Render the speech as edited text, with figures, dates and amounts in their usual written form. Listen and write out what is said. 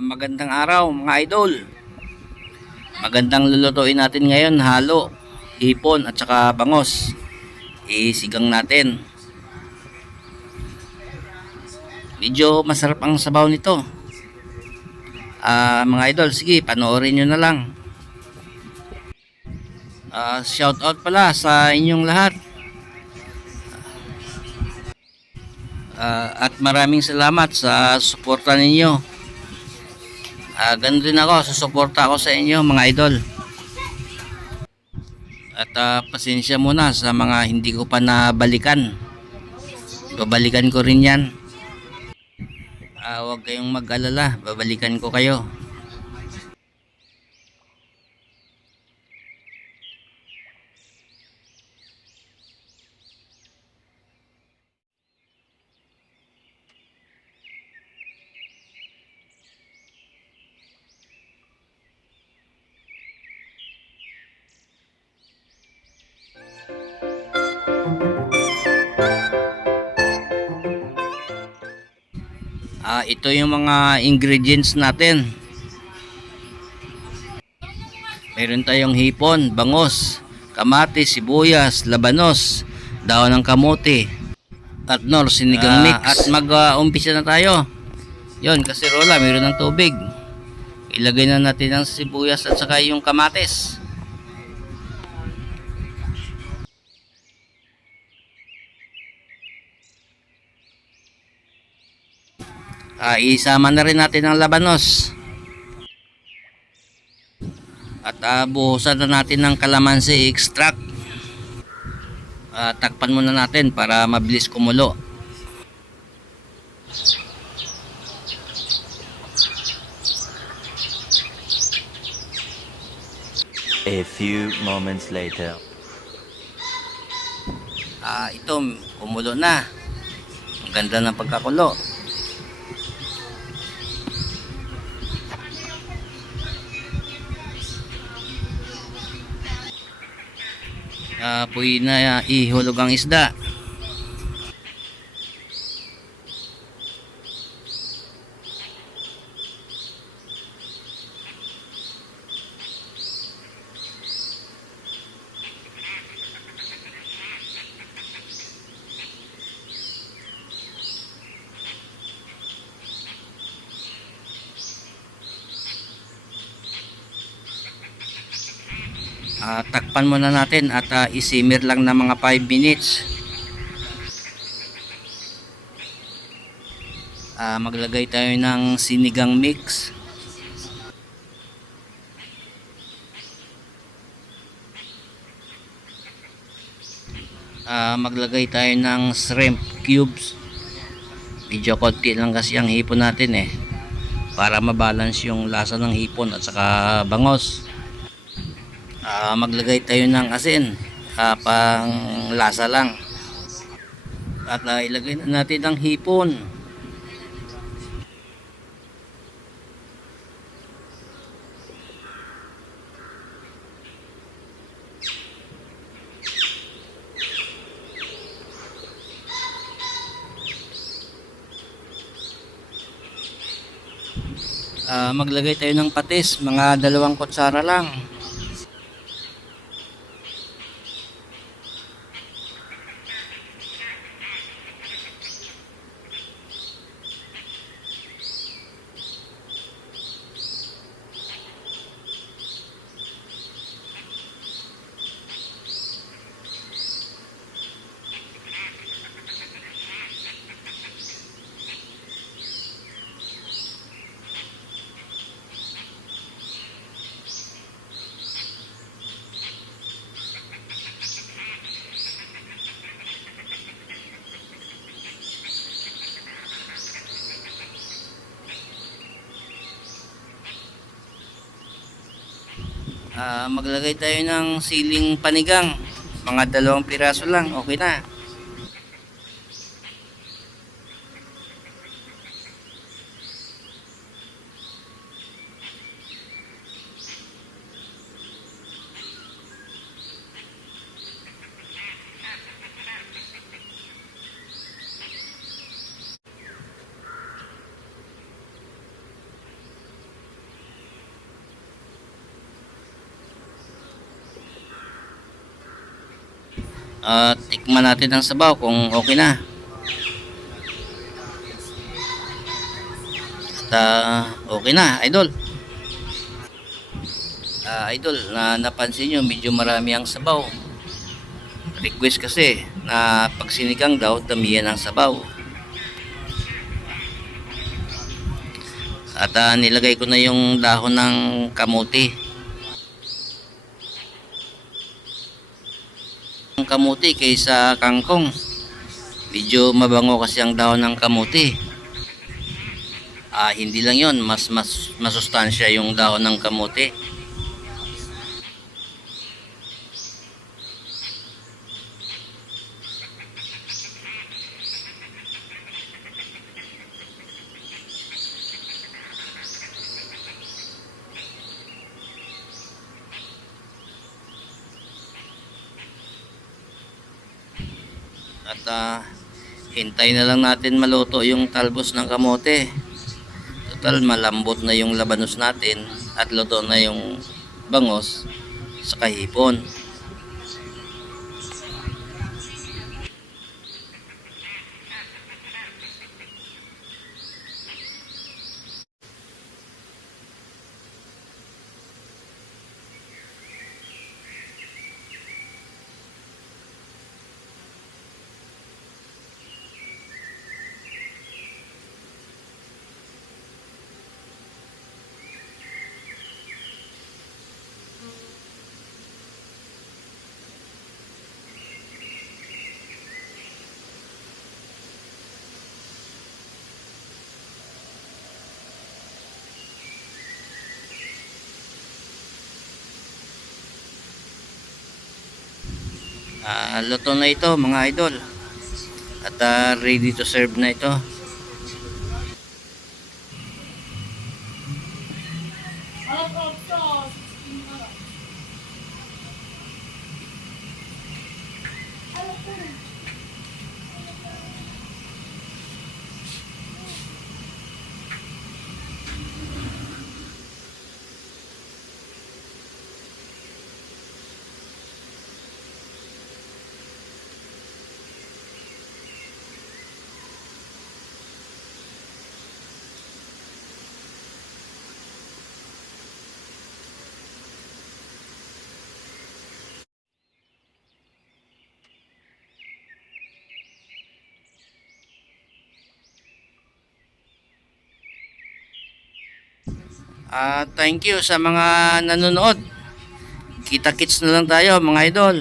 Magandang araw mga idol. Magandang lulutuin natin ngayon, halo, hipon at saka bangos. Isigang natin. Medyo masarap ang sabaw nito. Mga idol, sige, panoorin nyo na lang. Shout out pala sa inyong lahat. At maraming salamat sa suporta ninyo. Ganun din ako, susuporta ako sa inyo mga idol. At pasensya muna sa mga hindi ko pa nabalikan. Babalikan ko rin yan. Huwag kayong mag-alala, babalikan ko kayo. Ito yung mga ingredients natin. Meron tayong hipon, bangos, kamatis, sibuyas, labanos, daon ng kamote, at sinigang mix. At mag-umpisa na tayo. Yon, kasirola, meron ng tubig. Ilagay na natin ang sibuyas at saka yung kamatis. Isama na rin natin ang labanos. At buhusan na natin ng kalamansi extract. Takpan muna natin para mabilis kumulo. A few moments later. Ito, kumulo na. Ang ganda ng pagkakulo. Pwede na ihulog ang isda. Takpan muna natin at isimmer lang ng mga 5 minutes. Maglagay tayo ng sinigang mix. Maglagay tayo ng shrimp cubes. Medyo konti lang kasi ang hipon natin para mabalance yung lasa ng hipon at saka bangos. Maglagay tayo ng asin, pang lasa lang. At ilagay na natin ang hipon. Maglagay tayo ng patis, mga 2 kutsara lang. Maglagay tayo ng siling panigang, mga 2 piraso lang, okay na. At tikman natin ang sabaw kung okay na. At okay na, idol. Idol, napansin nyo medyo marami ang sabaw. Request kasi na pag sinigang daw, damihan ang sabaw. At nilagay ko na yung dahon ng kamuti. Ang kamuti kaysa kangkong. Medyo mabango kasi ang dahon ng kamuti. Hindi lang yon, mas masustansya yung dahon ng kamuti. At hintay na lang natin maluto yung talbos ng kamote. Total malambot na yung labanos natin at luto na yung bangos sa kahipon. Luto na ito mga idol. At ready to serve na ito. Thank you sa mga nanonood. Kita-kits na lang tayo mga idol.